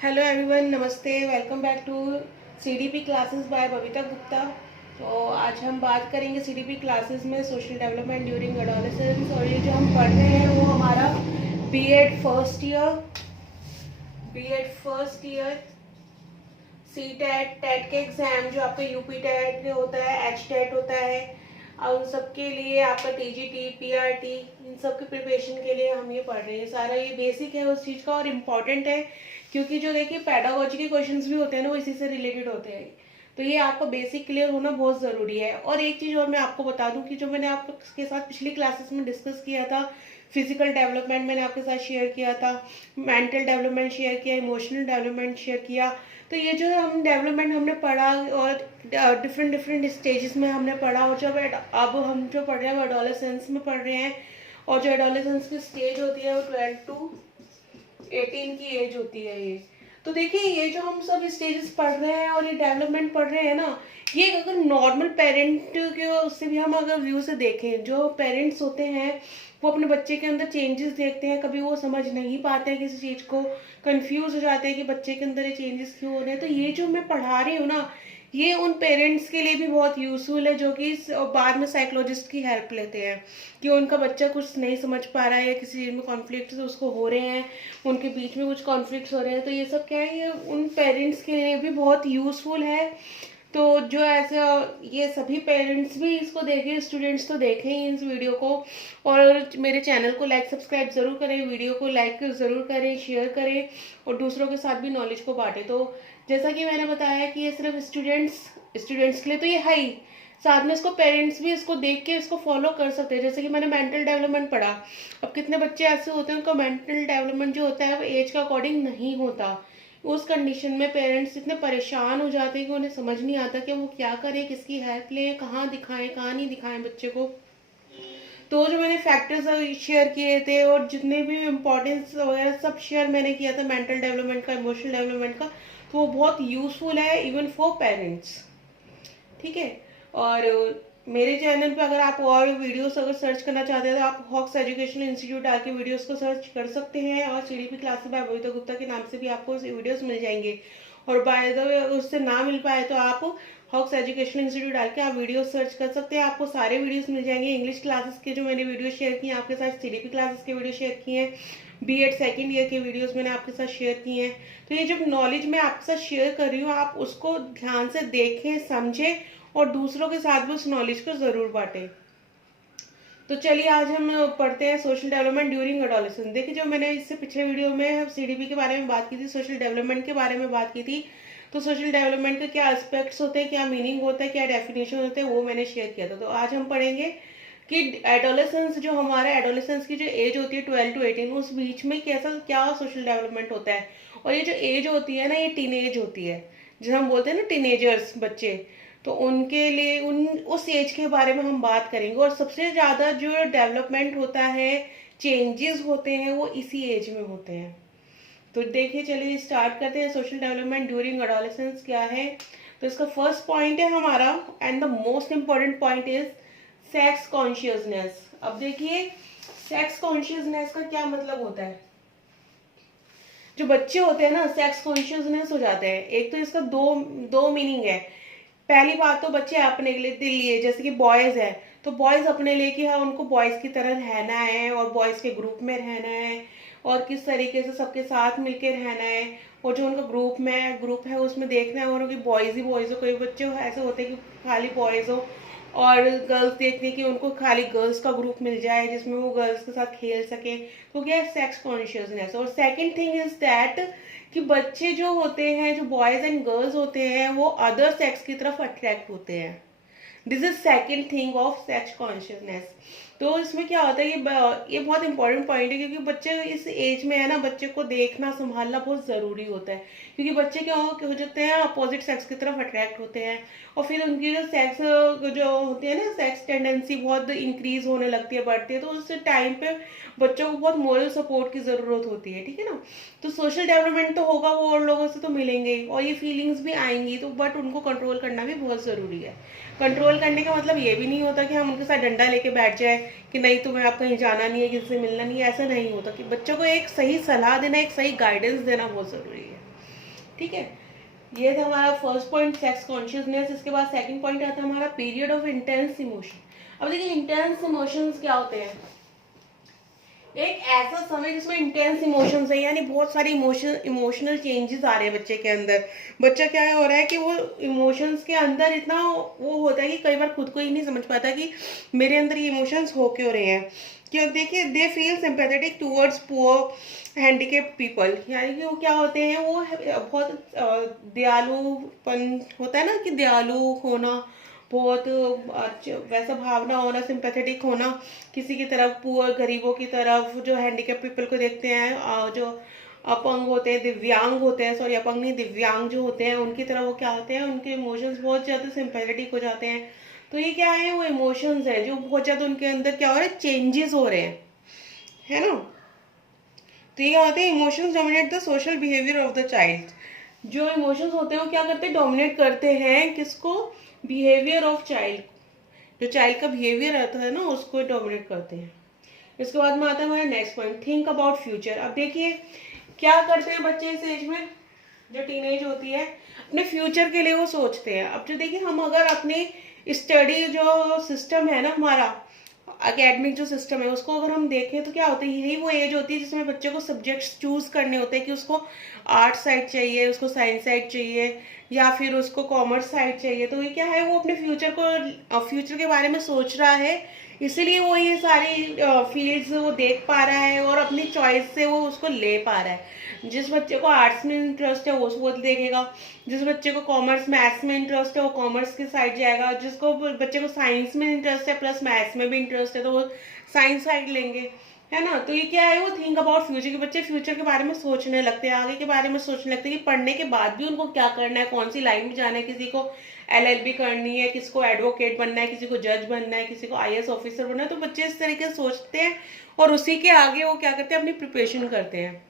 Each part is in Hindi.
हेलो एवरीवन, नमस्ते। Welcome back to CDP classes by Babita Gupta. तो आज हम बात करेंगे सीडीपी क्लासेस में सोशल डेवलपमेंट ड्यूरिंग एडोलेसेंस। और ये जो हम पढ़ रहे हैं वो हमारा BEd first year C TET TET के एग्जाम, जो आपका यूपी टेट होता है, एच टेट होता है, और उन सबके लिए आपका टीजीटी पीआरटी, इन सब के प्रिपरेशन के लिए हम ये पढ़ रहे हैं। सारा ये बेसिक है उस चीज़ का और इम्पॉर्टेंट है, क्योंकि जो देखिए पेडागोजी के क्वेश्चंस भी होते हैं ना, वो इसी से रिलेटेड होते हैं। तो ये आपका बेसिक क्लियर होना बहुत ज़रूरी है। और एक चीज़ और मैं आपको बता दूं कि जो मैंने आपके साथ पिछली क्लासेस में डिस्कस किया था, फिजिकल डेवलपमेंट मैंने आपके साथ शेयर किया था, मेंटल डेवलपमेंट शेयर किया, इमोशनल डेवलपमेंट शेयर किया। तो ये जो हम डेवलपमेंट हमने पढ़ा और डिफरेंट डिफरेंट स्टेजेस में हमने पढ़ा, और जब अब हम जो पढ़ रहे हैं वो एडोलेसेंस में पढ़ रहे हैं। और जो एडोलेसेंस की स्टेज होती है वो 12 टू 18 की एज होती है ये। तो देखिए, ये जो हम सब स्टेजेस पढ़ रहे हैं और ये डेवलपमेंट पढ़ रहे हैं ना, ये अगर नॉर्मल पेरेंट के उससे भी हम अगर व्यू से देखें, जो पेरेंट्स होते हैं वो अपने बच्चे के अंदर चेंजेस देखते हैं, कभी वो समझ नहीं पाते हैं किसी चीज़ को, कंफ्यूज हो जाते हैं कि बच्चे के अंदर ये चेंजेस क्यों हो रहे हैं। तो ये जो मैं पढ़ा रही हूँ ना, ये उन पेरेंट्स के लिए भी बहुत यूजफुल है, जो कि बाद में साइकोलॉजिस्ट की हेल्प लेते हैं कि उनका बच्चा कुछ नहीं समझ पा रहा है या किसी चीज़ में कॉन्फ्लिक्ट उसको हो रहे हैं, उनके बीच में कुछ कॉन्फ्लिक्ट्स हो रहे हैं। तो ये सब क्या है, ये उन पेरेंट्स के लिए भी बहुत यूजफुल है। तो जो ऐसा, ये सभी पेरेंट्स भी इसको देखें, स्टूडेंट्स तो देखें ही इस वीडियो को। और मेरे चैनल को लाइक सब्सक्राइब ज़रूर करें, वीडियो को लाइक ज़रूर करें, शेयर करें, और दूसरों के साथ भी नॉलेज को बांटें। तो जैसा कि मैंने बताया कि ये सिर्फ स्टूडेंट्स के लिए तो ये है ही, साथ में इसको पेरेंट्स भी इसको देख के इसको फॉलो कर सकते हैं। जैसे कि मैंने मेंटल डेवलपमेंट पढ़ा, अब कितने बच्चे ऐसे होते हैं उनका मेंटल डेवलपमेंट जो होता है वो एज के अकॉर्डिंग नहीं होता। उस कंडीशन में पेरेंट्स इतने परेशान हो जाते हैं कि उन्हें समझ नहीं आता कि वो क्या करें, किसकी हेल्प लें, कहाँ दिखाएं कहाँ नहीं दिखाएं बच्चे को। तो जो मैंने फैक्टर्स शेयर किए थे और जितने भी इम्पोर्टेंस वगैरह सब शेयर मैंने किया था मेंटल डेवलपमेंट का, इमोशनल डेवलपमेंट का, तो वो बहुत यूजफुल है इवन फॉर पेरेंट्स। ठीक है। और मेरे चैनल पे अगर आप और वीडियोस अगर सर्च करना चाहते हैं तो आप हॉक्स एजुकेशनल इंस्टीट्यूट डाल के वीडियोस को सर्च कर सकते हैं, और CDP classes by Babita Gupta के नाम से भी आपको वीडियोस मिल जाएंगे। और बाय द वे उससे ना मिल पाए तो आप हॉक्स एजुकेशनल इंस्टीट्यूट डाल के आप वीडियो सर्च कर सकते हैं, आपको सारे वीडियोस मिल जाएंगे। इंग्लिश क्लासेस के जो मैंने वीडियो शेयर किए आपके साथ, सीडीपी क्लासेस के वीडियो शेयर किए हैं, बीएड सेकेंड ईयर के वीडियोस मैंने आपके साथ शेयर किए हैं। तो ये जब नॉलेज मैं आपके साथ शेयर कर रही हूँ, आप उसको ध्यान से देखें, समझें, और दूसरों के साथ भी उस नॉलेज को जरूर बांटें। तो चलिए आज हम पढ़ते हैं सोशल डेवलपमेंट ड्यूरिंग एडोलेसेंस। देखिए, जो मैंने इससे पिछले वीडियो में सीडीपी के बारे में बात की थी, सोशल डेवलपमेंट के बारे में बात की थी। तो सोशल डेवलपमेंट के क्या एस्पेक्ट्स होते हैं, क्या मीनिंग होता है, क्या डेफिनेशन होते हैं, वो मैंने शेयर किया था। तो आज हम पढ़ेंगे कि एडोलेसेंस, जो हमारा एडोलेसेंस की जो एज होती है 12 टू 18, उस बीच में कैसा क्या सोशल डेवलपमेंट होता है। और ये जो एज होती है ना, ये टीनेज होती है, जिसे हम बोलते हैं ना टीनेजर्स बच्चे। तो उनके लिए उस एज के बारे में हम बात करेंगे। और सबसे ज़्यादा जो डेवलपमेंट होता है, चेंजेस होते हैं, वो इसी एज में होते हैं। तो देखिए, चलिए स्टार्ट करते हैं। सोशल डेवलपमेंट ड्यूरिंग एडोलेसेंस क्या है। तो इसका फर्स्ट पॉइंट है हमारा, and the most important point is sex consciousness. अब देखिए, सेक्स कॉन्शियसनेस का क्या मतलब होता है। जो बच्चे होते हैं ना, सेक्स कॉन्शियसनेस हो जाते हैं। एक तो इसका दो दो मीनिंग है। पहली बात तो बच्चे अपने लिए, जैसे कि बॉयज है, तो बॉयज अपने लिए कि हाँ उनको बॉयज की तरह रहना है और बॉयज के ग्रुप में रहना है, और किस तरीके से सबके साथ मिलकर रहना है। और जो उनका ग्रुप है उसमें देखना है उनकी बॉयज ही बॉयज हो। कई बच्चे ऐसे होते हैं कि खाली बॉयज हो, और गर्ल्स देखने की उनको खाली गर्ल्स का ग्रुप मिल जाए जिसमें वो गर्ल्स के साथ खेल सके। तो क्या है, सेक्स कॉन्शियसनेस। और सेकंड थिंग इज दैट कि बच्चे जो होते हैं, जो बॉयज एंड गर्ल्स होते हैं, वो अदर सेक्स की तरफ अट्रैक्ट होते हैं। This is second thing of sex consciousness. तो इसमें क्या होता है, ये बहुत इंपॉर्टेंट पॉइंट है, क्योंकि बच्चे इस एज में है ना, बच्चे को देखना संभालना बहुत जरूरी होता है। क्योंकि बच्चे क्या हो जाते हैं, अपोजिट सेक्स की तरफ अट्रैक्ट होते हैं, और फिर उनकी जो सेक्स जो होती है ना, सेक्स टेंडेंसी बहुत इंक्रीज होने लगती है, बढ़ती है। तो उस टाइम पे बच्चों को बहुत मोरल सपोर्ट की जरूरत होती है। ठीक है ना। तो सोशल डेवलपमेंट तो होगा, वो और लोगों से तो मिलेंगे ही, और ये फीलिंग्स भी आएंगी, तो बट उनको कंट्रोल करना भी बहुत जरूरी है। कंट्रोल करने का मतलब ये भी नहीं होता कि हम उनके साथ डंडा लेके बैठ जाए कि नहीं तुम्हें आप कहीं जाना नहीं है, किसी से मिलना नहीं है। ऐसा नहीं होता। कि बच्चों को एक सही सलाह देना, एक सही गाइडेंस देना बहुत जरूरी है। ठीक है, ये था हमारा फर्स्ट पॉइंट सेक्स कॉन्शियसनेस। इसके बाद सेकंड पॉइंट आता है हमारा पीरियड ऑफ इंटेंस इमोशन। अब देखिए इंटेंस इमोशंस क्या होते हैं, एक ऐसा समय जिसमें इंटेंस इमोशंस है, यानी बहुत सारे इमोशनल चेंजेस आ रहे हैं बच्चे के अंदर। बच्चा क्या हो रहा है कि वो इमोशंस के अंदर इतना वो होता है कि कई बार खुद को ही नहीं समझ पाता कि मेरे अंदर ये इमोशंस हो क्यों रहे हैं। क्यों, देखिए they feel sympathetic towards poor handicap people, यानी कि वो क्या होते हैं, वो बहुत दयालुपन होता है ना, कि दयालु होना, बहुत वैसा भावना होना, सिंपैथेटिक होना किसी की तरफ, पुअर गरीबों की तरफ, जो हैंडीकैप पीपल को देखते हैं, जो अपंग होते हैं, दिव्यांग होते हैं, सॉरी अपंग नहीं, दिव्यांग जो होते हैं उनकी तरफ वो क्या होते हैं, उनके इमोशंस बहुत ज़्यादा सिंपैथेटिक हो जाते हैं। तो ये क्या है, वो इमोशंस है जो बहुत ज़्यादा उनके अंदर क्या हो रहा है, चेंजेस हो रहे हैं, है ना। तो ये क्या होते हैं, emotions dominate the social behaviour of the child. जो इमोशंस होते हैं वो क्या करते हैं, डोमिनेट करते हैं किसको, बिहेवियर ऑफ चाइल्ड, जो चाइल्ड का बिहेवियर रहता है ना उसको डोमिनेट करते हैं। इसके बाद में आता है हमारा next point, think about future. अब देखिए क्या करते हैं बच्चे इस एज में, जो टीनेज होती है, अपने फ्यूचर के लिए वो सोचते हैं। अब जो देखिए हम अगर अपने स्टडी जो सिस्टम है ना हमारा, एकेडमिक जो सिस्टम है उसको अगर हम देखें तो क्या होता है, यही वो एज होती है जिसमें बच्चे को सब्जेक्ट्स चूज करने होते हैं कि उसको आर्ट साइड चाहिए, उसको साइंस साइड चाहिए, या फिर उसको कॉमर्स साइड चाहिए। तो ये क्या है, वो अपने फ्यूचर के बारे में सोच रहा है, इसीलिए वो ये सारी फील्ड्स वो देख पा रहा है और अपनी चॉइस से वो उसको ले पा रहा है। जिस बच्चे को आर्ट्स में इंटरेस्ट है वो देखेगा, जिस बच्चे को कॉमर्स मैथ्स में इंटरेस्ट है वो कॉमर्स की साइड जाएगा, जिसको बच्चे को साइंस में इंटरेस्ट है प्लस मैथ्स में भी इंटरेस्ट है तो वो साइंस साइड लेंगे, है ना। तो ये क्या है, वो थिंक अबाउट फ्यूचर, के बच्चे फ्यूचर के बारे में सोचने लगते हैं, आगे के बारे में सोचने लगते हैं कि पढ़ने के बाद भी उनको क्या करना है, कौन सी लाइन में जाना है। किसी को LLB करनी है, किसी को एडवोकेट बनना है, किसी को जज बनना है, किसी को IAS ऑफिसर बनना है। तो बच्चे इस तरीके से सोचते हैं और उसी के आगे वो क्या करते हैं, अपनी प्रिपरेशन करते हैं।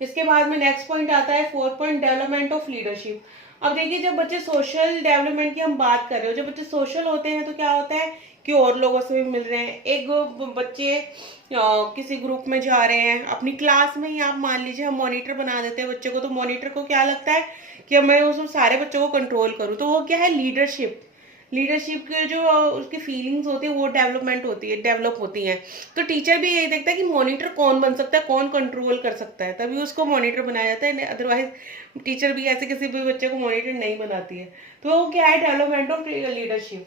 इसके बाद में नेक्स्ट पॉइंट आता है fourth point, development of leadership. अब देखिए जब बच्चे सोशल डेवलपमेंट की हम बात कर रहे हो, जब बच्चे सोशल होते हैं तो क्या होता है कि और लोगों से भी मिल रहे हैं। एक बच्चे किसी ग्रुप में जा रहे हैं, अपनी क्लास में ही आप मान लीजिए हम मॉनिटर बना देते हैं बच्चे को, तो मॉनिटर को क्या लगता है कि मैं उस सारे बच्चों को कंट्रोल करूँ, तो वो क्या है, लीडरशिप। लीडरशिप के जो उसकी फीलिंग्स होती है वो डेवलप होती हैं। तो टीचर भी यही देखता है कि मॉनिटर कौन बन सकता है, कौन कंट्रोल कर सकता है, तभी उसको मॉनिटर बनाया जाता है। अदरवाइज टीचर भी ऐसे किसी भी बच्चे को मॉनिटर नहीं बनाती है। तो वो क्या है, डेवलपमेंट ऑफ लीडरशिप,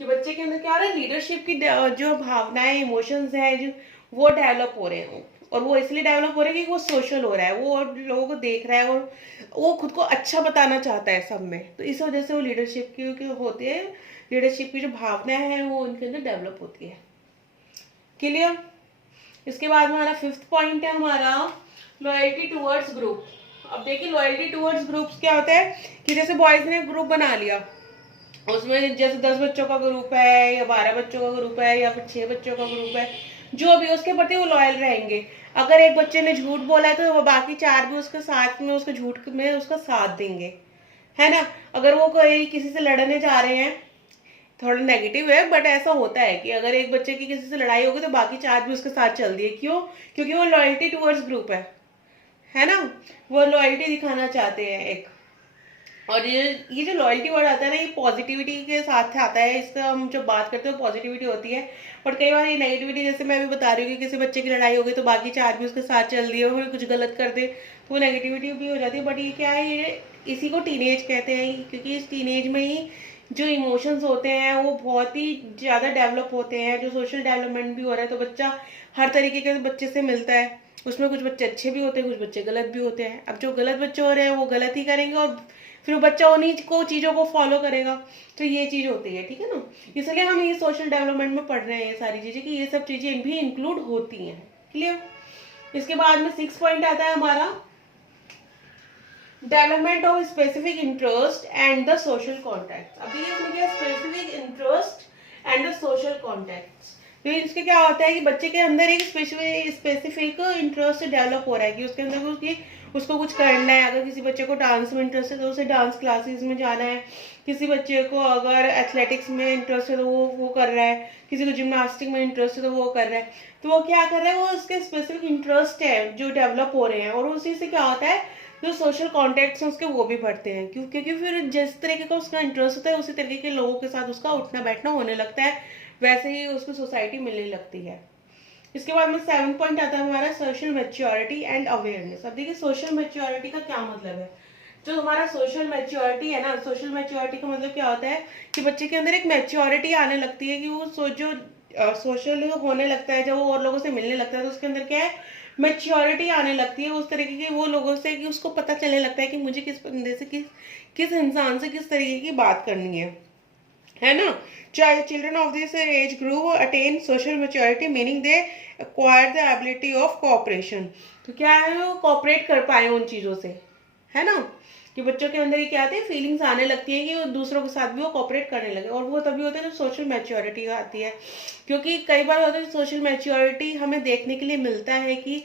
कि बच्चे के अंदर क्या हो रहा है, लीडरशिप की जो भावनाएं, इमोशंस हैं जो वो डेवलप हो रहे हैं। और वो इसलिए डेवलप हो रहे हैं कि वो सोशल हो रहा है, वो और लोगों को देख रहा है और वो खुद को अच्छा बताना चाहता है सब में। तो इस वजह से वो लीडरशिप की होती है, लीडरशिप की जो भावनाएं हैं वो उनके अंदर डेवलप होती है। क्लियर। इसके बाद हमारा फिफ्थ पॉइंट है हमारा लॉयल्टी टूवर्ड्स ग्रुप। अब देखिए लॉयल्टी टूवर्ड्स ग्रुप्स क्या होता है कि जैसे बॉयज ने ग्रुप बना लिया, उसमें जैसे 10 बच्चों का ग्रुप है या 12 बच्चों का ग्रुप है या फिर 6 बच्चों का ग्रुप है, जो भी उसके प्रति वो लॉयल रहेंगे। अगर एक बच्चे ने झूठ बोला है तो वो बाकी 4 भी उसके साथ में उसके झूठ में उसका साथ देंगे, है ना। अगर वो कोई किसी से लड़ने जा रहे हैं, थोड़ा नेगेटिव है बट ऐसा होता है कि अगर एक बच्चे की किसी से लड़ाई होगी तो बाकी 4 भी उसके साथ चल दिए, क्यों, क्योंकि वो लॉयल्टी टूवर्ड्स ग्रुप है ना, वो लॉयल्टी दिखाना चाहते हैं एक। और ये जो लॉयल्टी वर्ड आता है ना, ये पॉजिटिविटी के साथ आता है, इसका हम जब बात करते हैं पॉजिटिविटी होती है। और कई बार ये नेगेटिविटी, जैसे मैं अभी बता रही हूँ कि किसी बच्चे की लड़ाई हो गई तो बाकी 4 भी उसके साथ चल दिए और कुछ गलत कर दे तो वो नेगेटिविटी भी हो जाती है। बट ये क्या है, ये इसी को टीनेज कहते हैं, क्योंकि इस टीनेज में ही जो इमोशंस होते हैं वो बहुत ही ज़्यादा डेवलप होते हैं, जो सोशल डेवलपमेंट भी हो रहा है। तो बच्चा हर तरीके के बच्चे से मिलता है, उसमें कुछ बच्चे अच्छे भी होते हैं, कुछ बच्चे गलत भी होते हैं। अब जो गलत बच्चे हो रहे हैं वो गलत ही करेंगे और फिर बच्चा उन्हीं को चीज़ों को फॉलो करेगा। तो ये चीज़ होती है, ठीक है ना। इसलिए हम ये सोशल डेवलपमेंट में पढ़ रहे हैं ये सारी चीज़ें, कि ये सब चीज़ें भी इंक्लूड होती हैं। क्लियर। इसके बाद में 6 पॉइंट आता है हमारा development of specific interest and the social contact. अभी इसमें क्या, specific interest and the social contact. तो इसके क्या होता है कि बच्चे के अंदर एक स्पेसिफिक इंटरेस्ट डेवलप हो रहा है कि उसके अंदर उसको कुछ करना है। अगर किसी बच्चे को डांस में इंटरेस्ट है तो उसे डांस क्लासेस में जाना है, किसी बच्चे को अगर एथलेटिक्स में इंटरेस्ट है तो वो कर रहा है, किसी को जिम्नास्टिक में इंटरेस्ट है तो वो कर रहा है। तो वो क्या कर रहा है, वो उसके स्पेसिफिक इंटरेस्ट है जो डेवलप हो रहे हैं और उसी से क्या होता है जो सोशल कॉन्टेक्ट्स हैं उसके वो भी बढ़ते हैं। क्यों? क्योंकि फिर जिस तरीके का उसका इंटरेस्ट होता है उसी तरीके के लोगों के साथ उसका उठना बैठना होने लगता है, वैसे ही उसको सोसाइटी मिलने लगती है। इसके बाद में 7 पॉइंट आता है हमारा सोशल मैच्योरिटी एंड अवेयरनेस। अब देखिए सोशल मैच्योरिटी का क्या मतलब है। जो हमारा सोशल मैच्योरिटी है ना, सोशल मैच्योरिटी का मतलब क्या होता है कि बच्चे के अंदर एक मैच्योरिटी आने लगती है कि वो जो सोशल होने लगता है, जब वो और लोगों से मिलने लगता है तो उसके अंदर क्या है, मैच्योरिटी आने लगती है उस तरीके के वो लोगों से कि उसको पता चलने लगता है कि मुझे किस बंदे से किस इंसान से किस तरीके की बात करनी है ना। चाहे children of this age group attain social maturity meaning they acquire the ability of cooperation. तो क्या है, वो कोऑपरेट कर पाए उन चीज़ों से, है ना, कि बच्चों के अंदर ये क्या आती है, फीलिंग्स आने लगती है कि वो दूसरों के साथ भी वो कोऑपरेट करने लगे। और वो तभी होता है जब सोशल मैच्योरिटी आती है। क्योंकि कई बार होता है सोशल मैच्योरिटी हमें देखने के लिए मिलता है कि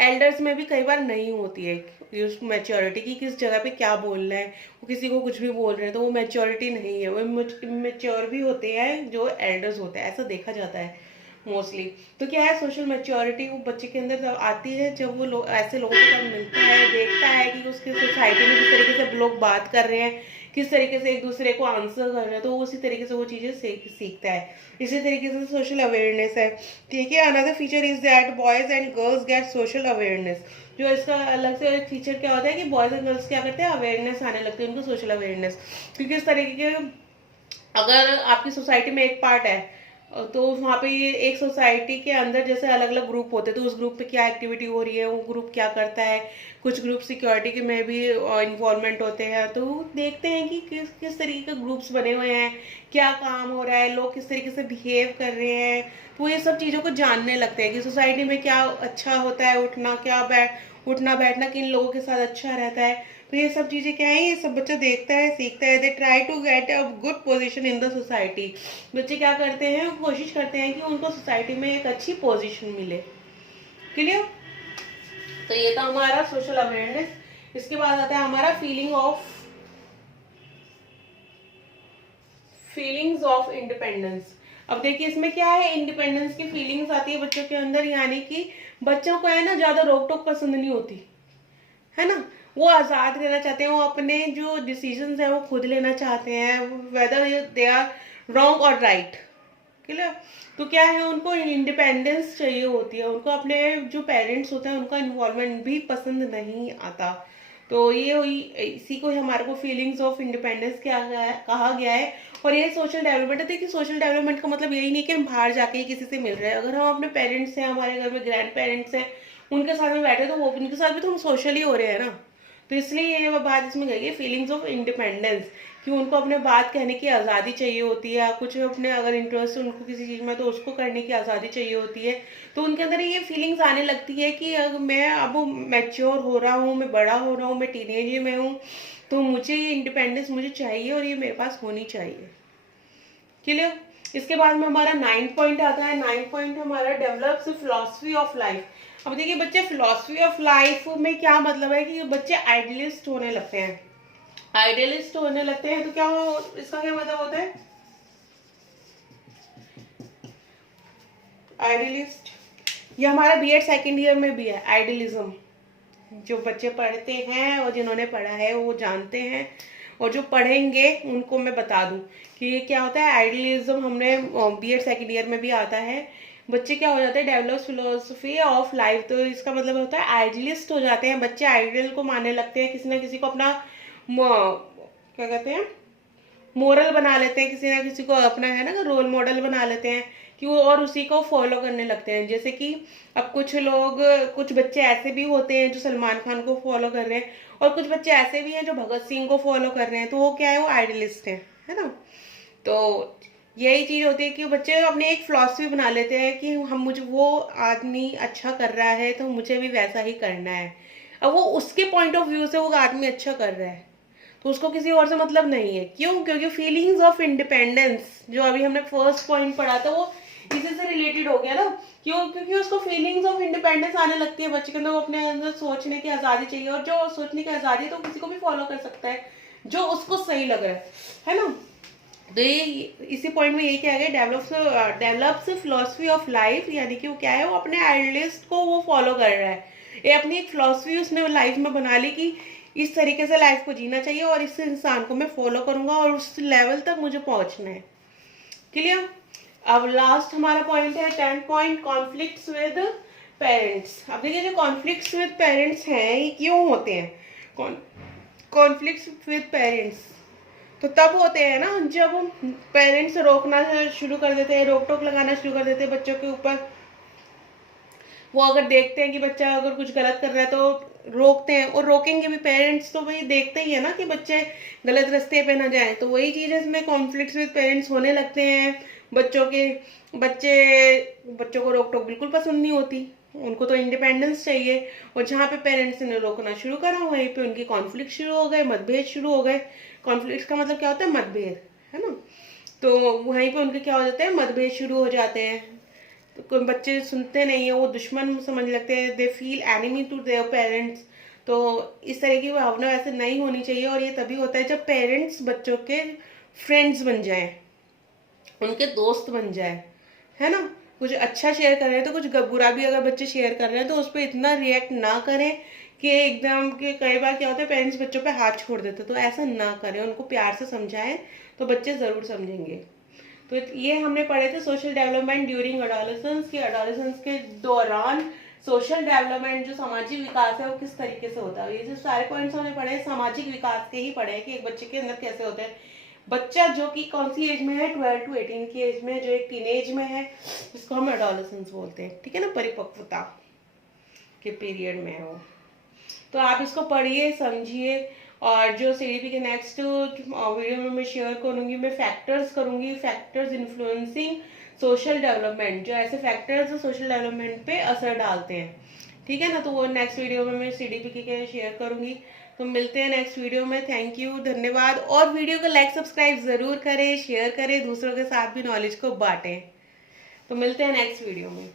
एल्डर्स में भी कई बार नहीं होती है उस मैच्योरिटी की, किस जगह पे क्या बोलना है, वो किसी को कुछ भी बोल रहे हैं तो वो मैच्योरिटी नहीं है, वो मैच्योर भी होते हैं जो एल्डर्स होते हैं, ऐसा देखा जाता है मोस्टली। तो क्या है, सोशल मैच्योरिटी वो बच्चे के अंदर जब आती है, जब वो ऐसे लोगों के साथ मिलता है, देखता है कि उसके सोसाइटी में किस तरीके से लोग बात कर रहे हैं, किस तरीके से एक दूसरे को आंसर कर रहे हैं, तो उसी तरीके से वो चीज़ें सीखता है। इसी तरीके से सोशल अवेयरनेस है। ठीक है, another feature is that boys and girls gate social awareness. जो इसका अलग से एक फीचर क्या होता है कि बॉयज एंड गर्ल्स क्या करते हैं, अवेयरनेस आने लगती है उनको, सोशल अवेयरनेस। क्योंकि इस तरीके के अगर आपकी सोसाइटी में एक पार्ट है तो वहाँ पे ये एक सोसाइटी के अंदर जैसे अलग अलग ग्रुप होते हैं तो उस ग्रुप पे क्या एक्टिविटी हो रही है, वो ग्रुप क्या करता है, कुछ ग्रुप सिक्योरिटी के में भी इन्वॉल्वमेंट होते हैं, तो देखते हैं कि किस किस तरीके के ग्रुप्स बने हुए हैं, क्या काम हो रहा है, लोग किस तरीके से बिहेव कर रहे हैं। तो ये सब चीज़ों को जानने लगते हैं कि सोसाइटी में क्या अच्छा होता है, उठना बैठना किन लोगों के साथ अच्छा रहता है। तो ये सब चीज़ें क्या है, ये सब बच्चा देखता है, सीखता है। They try to get a good position in the society. बच्चे क्या करते हैं, कोशिश करते हैं कि उनको सोसाइटी में एक अच्छी पोजीशन मिले। क्लियर? तो ये था हमारा सोशल अवेयरनेस। इसके बाद आता है हमारा फीलिंग्स ऑफ इंडिपेंडेंस। अब देखिए इसमें क्या है, इंडिपेंडेंस की फीलिंग्स आती है बच्चों के अंदर, यानी कि बच्चों को है ना ज्यादा रोक टोक पसंद नहीं होती, है ना। वो आज़ाद रहना चाहते हैं, वो अपने जो डिसीजंस हैं वो खुद लेना चाहते हैं, वेदर दे आर रॉन्ग और राइट। क्लियर? तो क्या है, उनको इंडिपेंडेंस चाहिए होती है, उनको अपने जो पेरेंट्स होते हैं उनका इन्वॉल्वमेंट भी पसंद नहीं आता। तो ये हुई, इसी को हमारे को फीलिंग्स ऑफ इंडिपेंडेंस कहा गया है। और ये सोशल डेवलपमेंट है। देखिए सोशल डेवलपमेंट का मतलब यही नहीं कि हम बाहर जाके ही किसी से मिल रहे हैं। अगर हम अपने पेरेंट्स हैं, हमारे घर में ग्रैंड पेरेंट्स हैं, उनके साथ में बैठे तो वो उनके साथ भी तो हम सोशली हो रहे हैं ना। तो इसलिए ये बात इसमें गई है, फीलिंग्स ऑफ इंडिपेंडेंस, कि उनको अपने बात कहने की आज़ादी चाहिए होती है, कुछ अपने अगर इंटरेस्ट उनको किसी चीज़ में तो उसको करने की आज़ादी चाहिए होती है। तो उनके अंदर ये फीलिंग्स आने लगती है कि अगर मैं अब मैच्योर हो रहा हूँ, मैं बड़ा हो रहा हूँ, मैं टीनेज में हूँ, तो मुझे ये इंडिपेंडेंस मुझे चाहिए और ये मेरे पास होनी चाहिए। क्लियर? इसके बाद में हमारा 9 पॉइंट आता है। 9 पॉइंट हमारा डेवलप्स फिलॉसफी ऑफ लाइफ। अब देखिए बच्चे फिलॉसफी ऑफ लाइफ में क्या मतलब है कि बच्चे आइडियलिस्ट होने लगते हैं। आइडियलिस्ट होने लगते हैं तो क्या इसका क्या मतलब होता है, आइडियलिस्ट, ये हमारा बीएड सेकेंड ईयर में भी है। आइडियलिज्म जो बच्चे पढ़ते हैं और जिन्होंने पढ़ा है वो जानते हैं, और जो पढ़ेंगे उनको मैं बता दूं कि ये क्या होता है। आइडियलिज्म हमने बीएड सेकेंड ईयर में भी आता है। बच्चे क्या हो जाते हैं, डेवलप्स फिलोसफी ऑफ लाइफ। तो इसका मतलब होता है आइडियलिस्ट हो जाते हैं बच्चे, आइडियल को मानने लगते हैं, किसी ना किसी को अपना क्या कहते हैं, मोरल बना लेते हैं, किसी ना किसी को अपना है ना रोल मॉडल बना लेते हैं कि वो, और उसी को फॉलो करने लगते हैं। जैसे कि अब कुछ बच्चे ऐसे भी होते हैं जो सलमान खान को फॉलो कर रहे हैं, और कुछ बच्चे ऐसे भी हैं जो भगत सिंह को फॉलो कर रहे हैं। तो वो क्या है, वो आइडियलिस्ट है ना। तो यही चीज होती है कि बच्चे अपने एक फिलॉसफी बना लेते हैं कि मुझे वो आदमी अच्छा कर रहा है तो मुझे भी वैसा ही करना है। अब वो उसके पॉइंट ऑफ व्यू से वो आदमी अच्छा कर रहा है तो उसको किसी और से मतलब नहीं है। क्यों? क्योंकि फीलिंग्स ऑफ इंडिपेंडेंस जो अभी हमने फर्स्ट पॉइंट पढ़ा था वो इसी से रिलेटेड हो गया ना। क्यों? क्योंकि उसको फीलिंग्स ऑफ इंडिपेंडेंस आने लगती है बच्चे के अंदर, अपने अंदर सोचने की आज़ादी चाहिए, और जो सोचने की आज़ादी है तो किसी को भी फॉलो कर सकता है जो उसको सही लग रहा है ना। तो ये इसी पॉइंट में ये क्या है, डेवलप्स फिलोसफी ऑफ लाइफ, यानी कि वो क्या है, वो अपने आइडियलिस्ट को वो फॉलो कर रहा है। ये अपनी एक फिलॉसफी उसने लाइफ में बना ली कि इस तरीके से लाइफ को जीना चाहिए और इस इंसान को मैं फॉलो करूंगा और उस लेवल तक मुझे पहुंचना है। क्लियर। अब लास्ट हमारा पॉइंट है 10th point, conflicts with parents. अब देखिए जो कॉन्फ्लिक्ट्स विद पेरेंट्स हैं ये क्यों होते हैं? कॉन्फ्लिक्ट्स विद पेरेंट्स तो तब होते हैं ना जब पेरेंट्स रोकना शुरू कर देते हैं, रोक टोक लगाना शुरू कर देते हैं बच्चों के ऊपर। वो अगर देखते हैं कि बच्चा अगर कुछ गलत कर रहा है तो रोकते हैं, और रोकेंगे भी पेरेंट्स तो वही देखते ही है ना कि बच्चे गलत रास्ते पे ना जाए। तो वही चीज़ है, इसमें कॉन्फ्लिक्ट्स विद पेरेंट्स होने लगते हैं बच्चों के। बच्चों को रोक टोक बिल्कुल पसंद नहीं होती, उनको तो इंडिपेंडेंस चाहिए, और जहाँ पे पेरेंट्स ने रोकना शुरू करा वहीं पे उनके कॉन्फ्लिक्ट शुरू हो गए, मतभेद शुरू हो गए। कॉन्फ्लिक्ट का मतलब क्या होता है? मतभेद, है ना। तो वहीं पे उनके क्या हो जाते हैं? मतभेद शुरू हो जाते हैं। तो कोई बच्चे सुनते नहीं है, वो दुश्मन समझ लगते हैं, they feel enemy to their parents. तो इस तरह की भावना ऐसे नहीं होनी चाहिए, और ये तभी होता है जब पेरेंट्स बच्चों के फ्रेंड्स बन जाएं, उनके दोस्त बन जाए, है ना। कुछ अच्छा शेयर कर रहे हैं तो कुछ बुरा भी अगर बच्चे शेयर कर रहे हैं तो उस पर इतना रिएक्ट ना करें कि एकदम कि कई बार क्या होता है पेरेंट्स बच्चों पे हाथ छोड़ देते, तो ऐसा ना करें, उनको प्यार से समझाएं तो बच्चे ज़रूर समझेंगे। तो ये हमने पढ़े थे सोशल डेवलपमेंट ड्यूरिंग एडोलेसेंस, कि एडोलेसेंस के दौरान सोशल डेवलपमेंट जो सामाजिक विकास है वो किस तरीके से होता है। ये जो सारे पॉइंट्स हमने पढ़े सामाजिक विकास के ही पढ़े हैं कि एक बच्चे के अंदर कैसे होते हैं। बच्चा जो कि कौन सी एज में है? 12 to 18 की एज में, जो एक टीनेज में है, जिसको हम एडोलेसेंस बोलते हैं, ठीक है ना, परिपक्वता के पीरियड में है वो। तो आप इसको पढ़िए, समझिए, और जो सीडीपी के नेक्स्ट वीडियो में मैं शेयर करूंगी, मैं फैक्टर्स करूंगी, फैक्टर्स इन्फ्लुएंसिंग सोशल डेवलपमेंट, जो ऐसे फैक्टर्स जो सोशल डेवलपमेंट पे असर डालते हैं, ठीक है ना। तो वो नेक्स्ट वीडियो में मैं सीडीपी के शेयर करूंगी। तो मिलते हैं नेक्स्ट वीडियो में। थैंक यू, धन्यवाद। और वीडियो को लाइक सब्सक्राइब जरूर करें, शेयर करें, दूसरों के साथ भी नॉलेज को बांटें। तो मिलते हैं नेक्स्ट वीडियो में।